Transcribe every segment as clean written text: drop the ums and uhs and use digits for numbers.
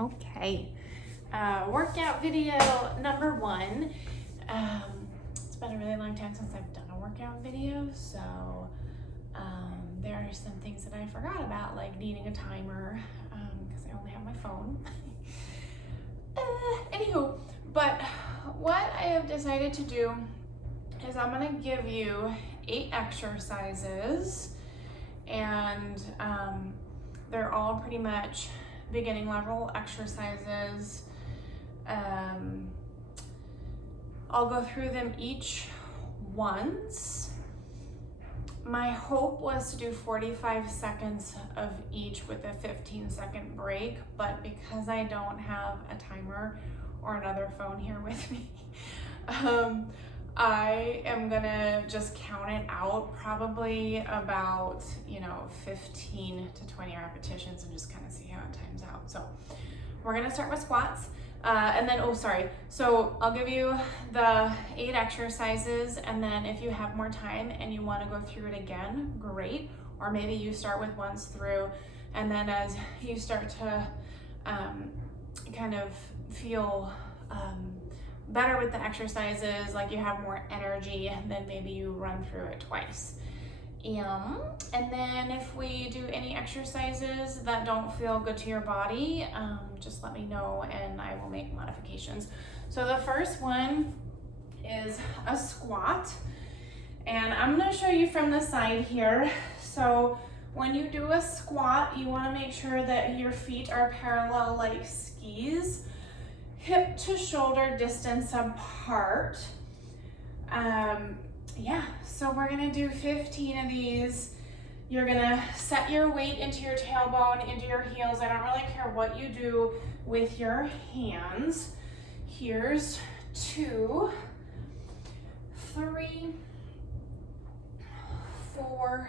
Okay, workout video number one. It's been a really long time since I've done a workout video, so there are some things that I forgot about, like needing a timer, because I only have my phone. Anywho, but what I have decided to do is I'm gonna give you 8 exercises, and they're all pretty much beginning level exercises. I'll go through them each once. My hope was to do 45 seconds of each with a 15-second break, but because I don't have a timer or another phone here with me, I am gonna just count it out, probably about 15 to 20 repetitions, and just kind of see how it times out. So we're gonna start with squats, and then so I'll give you the 8 exercises, and then if you have more time and you want to go through it again, great. Or maybe you start with once through, and then as you start to kind of feel better with the exercises, like you have more energy, then maybe you run through it twice. And then if we do any exercises that don't feel good to your body, just let me know and I will make modifications. So the first one is a squat, and I'm going to show you from the side here. So when you do a squat, you want to make sure that your feet are parallel like skis, hip to shoulder distance apart. So we're gonna do 15 of these. You're gonna set your weight into your tailbone, into your heels. I don't really care what you do with your hands. Here's 2, 3, 4,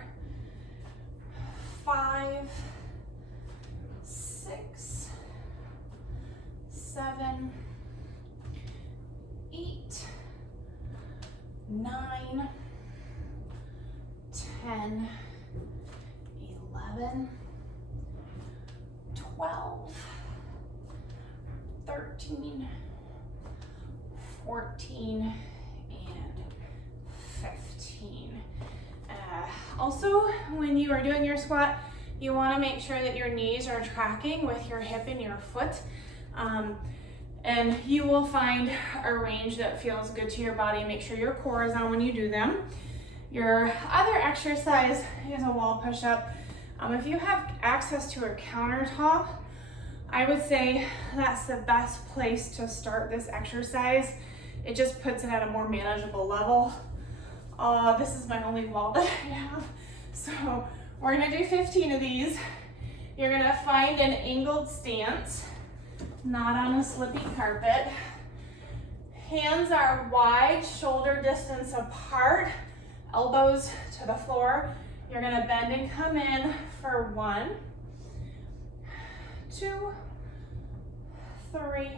5, 6, 7, 8, 9, 10, 11, 12, 13, 14, and 15. Also, when you are doing your squat, you want to make sure that your knees are tracking with your hip and your foot. And you will find a range that feels good to your body. Make sure your core is on when you do them. Your other exercise is a wall push-up. If you have access to a countertop, I would say that's the best place to start this exercise. It just puts it at a more manageable level. This is my only wall that I have. So we're gonna do 15 of these. You're gonna find an angled stance, not on a slippy carpet. Hands are wide, shoulder distance apart, elbows to the floor. You're gonna bend and come in for 1, 2, 3,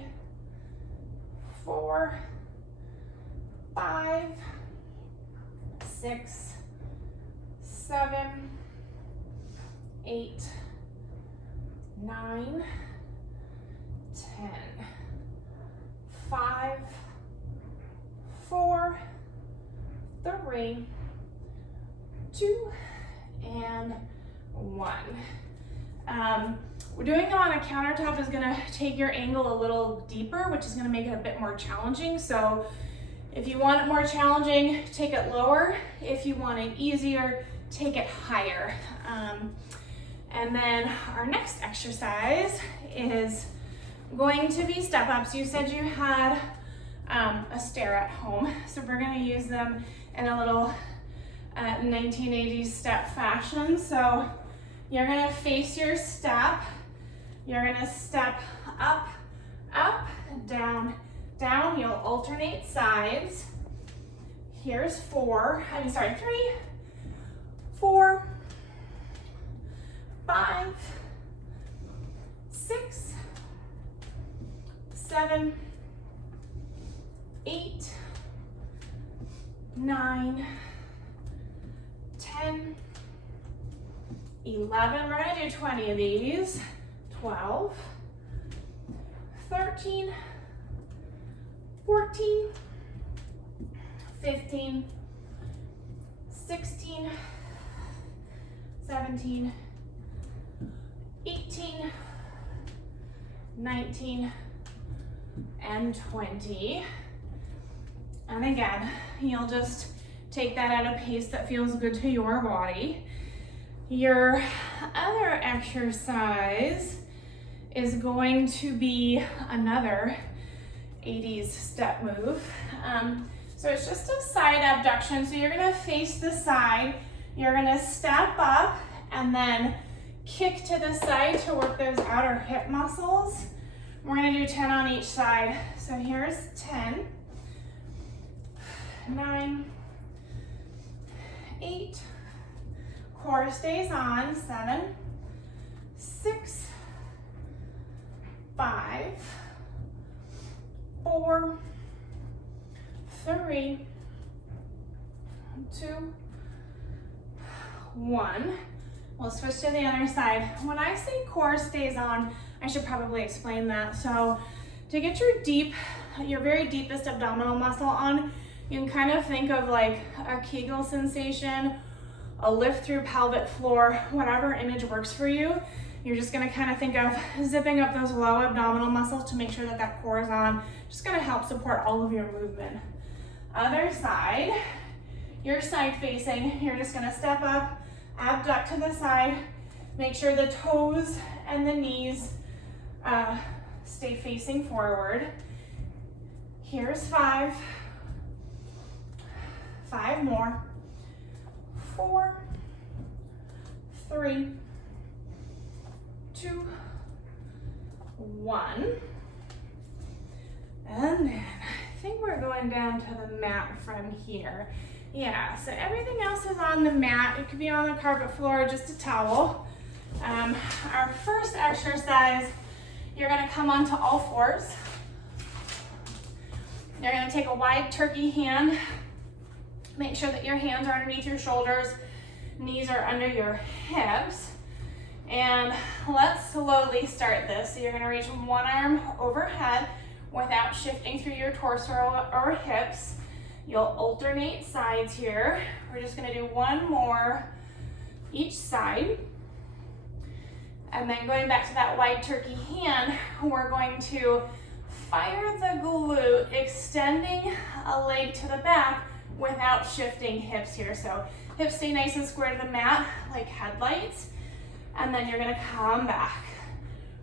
4, 5, 6, 7, 8, 9, 10, 5, 4, 3, 2, and 1. We're doing them on a countertop is going to take your angle a little deeper, which is going to make it a bit more challenging. So if you want it more challenging, take it lower. If you want it easier, take it higher. And then our next exercise is going to be step ups. You said you had a stair at home, so we're going to use them in a little 1980s step fashion. So you're going to face your step. You're going to step up, up, down, down. You'll alternate sides. Here's 3, 4, 5, 6, 7, 8, 9, 10, 11. We're going to do 20 of these. 12, 13, 14, 15, 16, 17, 18, 19, and 20. And again, you'll just take that at a pace that feels good to your body. Your other exercise is going to be another 80s step move. So it's just a side abduction. So you're gonna face the side, you're gonna step up and then kick to the side to work those outer hip muscles. We're gonna do 10 on each side. So here's 10, 9, 8, core stays on, 7, 6, 5, 4, 3, 2, 1. We'll switch to the other side. When I say core stays on, I should probably explain that. So to get your very deepest abdominal muscle on, you can kind of think of like a Kegel sensation, a lift through pelvic floor, whatever image works for you. You're just gonna kind of think of zipping up those low abdominal muscles to make sure that that core is on. Just gonna help support all of your movement. Other side, your side facing, you're just gonna step up, abduct to the side, make sure the toes and the knees stay facing forward. Here's 5, 5 more, 4, 3, 2, 1. And then I think we're going down to the mat from here. Yeah, so everything else is on the mat. It could be on the carpet floor or just a towel. Our first exercise, you're gonna come onto all fours. You're gonna take a wide turkey hand. Make sure that your hands are underneath your shoulders, knees are under your hips. And let's slowly start this. So you're gonna reach one arm overhead without shifting through your torso or hips. You'll alternate sides here. We're just gonna do one more each side. And then going back to that wide turkey hand, we're going to fire the glute, extending a leg to the back without shifting hips here. So hips stay nice and square to the mat like headlights. And then you're gonna come back.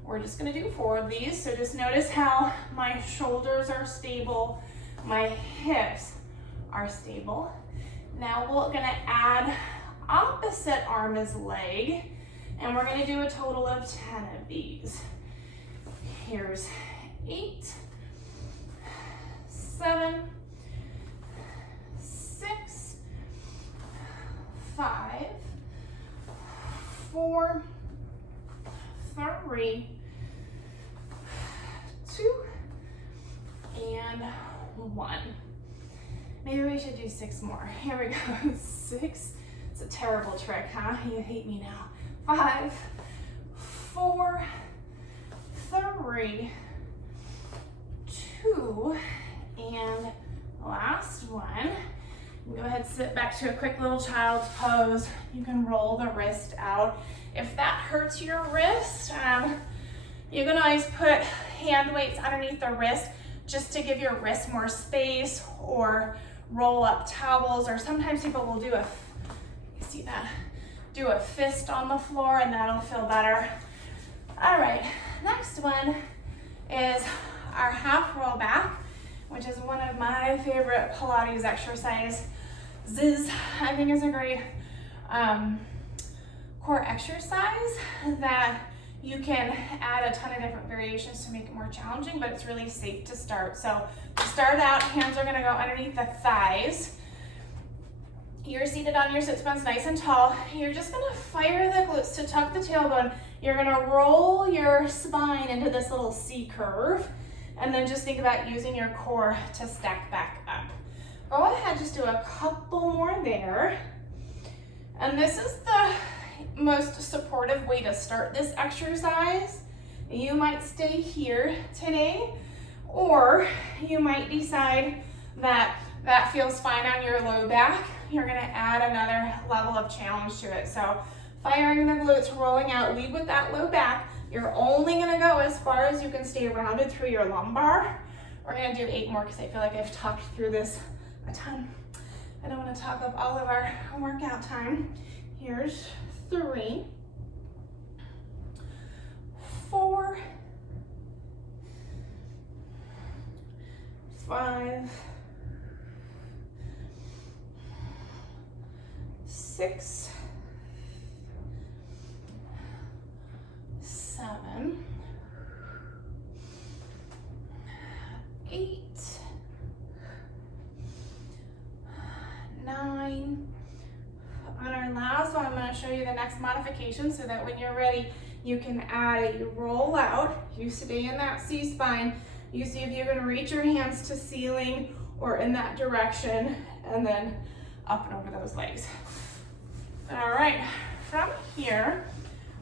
We're just gonna do 4 of these. So just notice how my shoulders are stable, my hips are stable. Now we're gonna add opposite arm as leg, and we're gonna do a total of 10 of these. Here's 8, 7, 6, 5, 4, 3, 2, and 1. Maybe we should do 6 more. Here we go. 6. It's a terrible trick, huh? You hate me now. 5, 4, 3, 2, and last one. Go ahead, sit back to a quick little child's pose. You can roll the wrist out. If that hurts your wrist, you can always put hand weights underneath the wrist just to give your wrist more space, or roll up towels, or sometimes people will do do a fist on the floor, and that'll feel better. All right, next one is our half roll back, which is one of my favorite Pilates exercises. I think is a great core exercise that you can add a ton of different variations to make it more challenging, but it's really safe to start. So to start out, hands are gonna go underneath the thighs. You're seated on your sit bones nice and tall. You're just gonna fire the glutes to tuck the tailbone. You're gonna roll your spine into this little C curve, and then just think about using your core to stack back up. Go ahead, just do a couple more there. And this is the most supportive way to start this exercise. You might stay here today, or you might decide that that feels fine on your low back. You're gonna add another level of challenge to it. So firing the glutes, rolling out, lead with that low back. You're only gonna go as far as you can stay rounded through your lumbar. We're gonna do 8 more because I feel like I've talked through this a ton. I don't wanna talk up all of our workout time. Here's 3, 4, 5, 6, 7, 8, 9. On our last one, I'm going to show you the next modification so that when you're ready, you can add it. You roll out, you stay in that C-spine, you see if you can reach your hands to ceiling or in that direction, and then up and over those legs. All right, from here,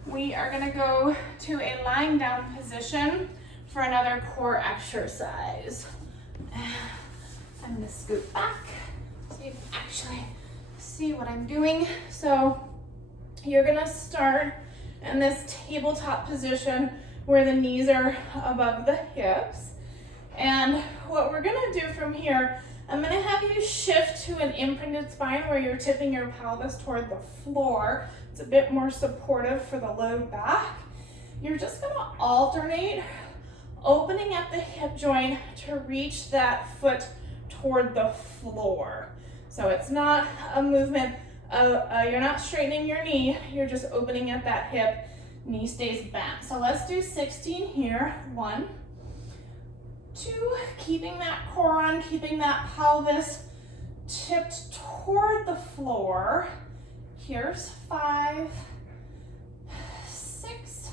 we are gonna go to a lying down position for another core exercise. I'm gonna scoot back so you can actually see what I'm doing. So you're gonna start in this tabletop position where the knees are above the hips. And what we're gonna do from here, I'm gonna have you shift to an imprinted spine where you're tipping your pelvis toward the floor. It's a bit more supportive for the low back. You're just gonna alternate opening up the hip joint to reach that foot toward the floor. So it's not a movement, you're not straightening your knee, you're just opening at that hip, knee stays bent. So let's do 16 here. 1, 2, keeping that core on, keeping that pelvis tipped toward the floor. Here's 5, 6,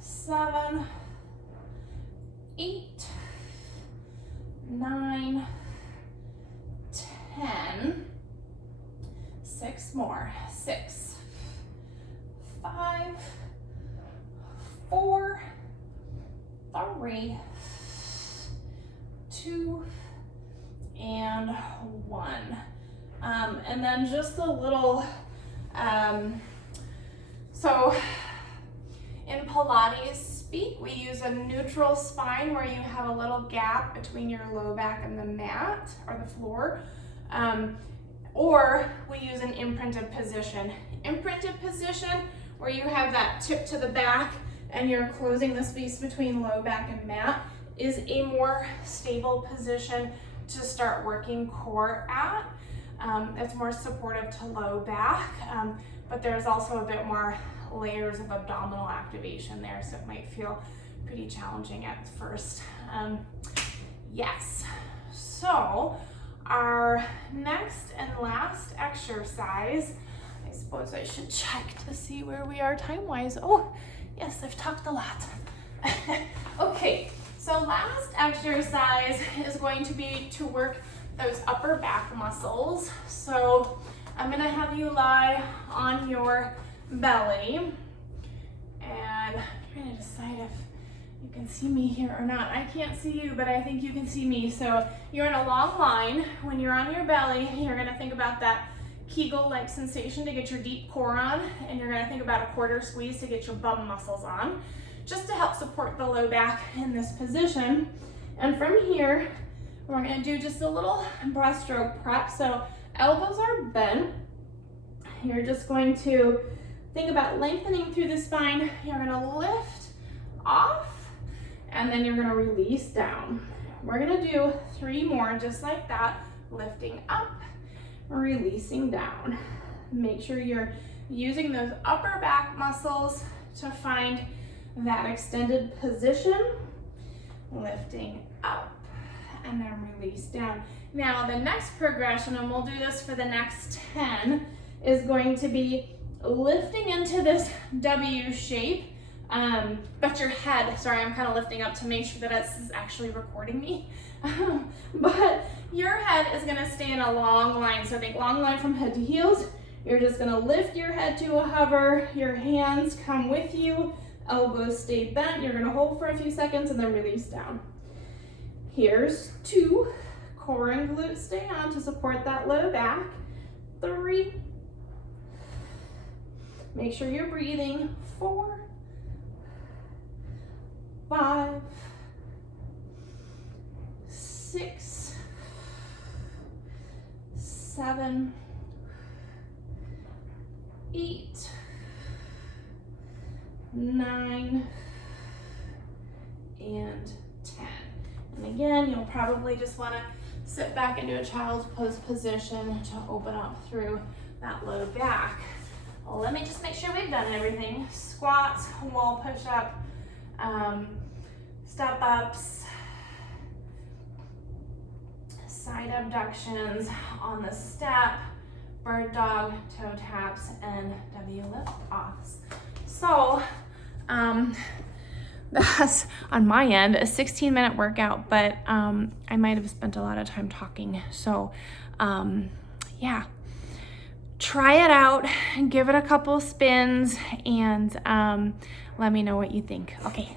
7, 8, 9, 10, 6 more, 6, 5, 4, 3, 2, and 1. And then just a little, so in Pilates speak, we use a neutral spine where you have a little gap between your low back and the mat or the floor. Or we use an imprinted position. Imprinted position where you have that tip to the back and you're closing the space between low back and mat is a more stable position to start working core at. It's more supportive to low back, but there's also a bit more layers of abdominal activation there, so it might feel pretty challenging at first. Yes, so our next and last exercise, I suppose I should check to see where we are time-wise. Oh, yes, I've talked a lot. Okay, so last exercise is going to be to work those upper back muscles. So I'm gonna have you lie on your belly, and I'm trying to decide if you can see me here or not. I can't see you, but I think you can see me. So you're in a long line. When you're on your belly, you're gonna think about that Kegel-like sensation to get your deep core on, and you're gonna think about a quarter squeeze to get your bum muscles on, just to help support the low back in this position. And from here, we're gonna do just a little breaststroke prep. So elbows are bent. You're just going to think about lengthening through the spine. You're gonna lift off, and then you're gonna release down. We're gonna do 3 more just like that, lifting up, releasing down. Make sure you're using those upper back muscles to find that extended position, lifting up, and then release down. Now the next progression, and we'll do this for the next 10, is going to be lifting into this W shape, but your head, sorry, I'm kind of lifting up to make sure that this is actually recording me, but your head is gonna stay in a long line. So think long line from head to heels. You're just gonna lift your head to a hover, your hands come with you, Elbows stay bent. You're gonna hold for a few seconds and then release down. Here's 2. Core and glutes stay on to support that low back. 3. Make sure you're breathing. 4. 5. 6. 7. 8. 9. And 10. And again, you'll probably just want to sit back into a child's pose position to open up through that low back. Well, let me just make sure we've done everything. Squats, wall push-up, step ups, side abductions on the step, bird dog, toe taps, and W lift offs. So, that's on my end a 16-minute workout, but I might have spent a lot of time talking. So yeah, try it out and give it a couple spins and let me know what you think. Okay.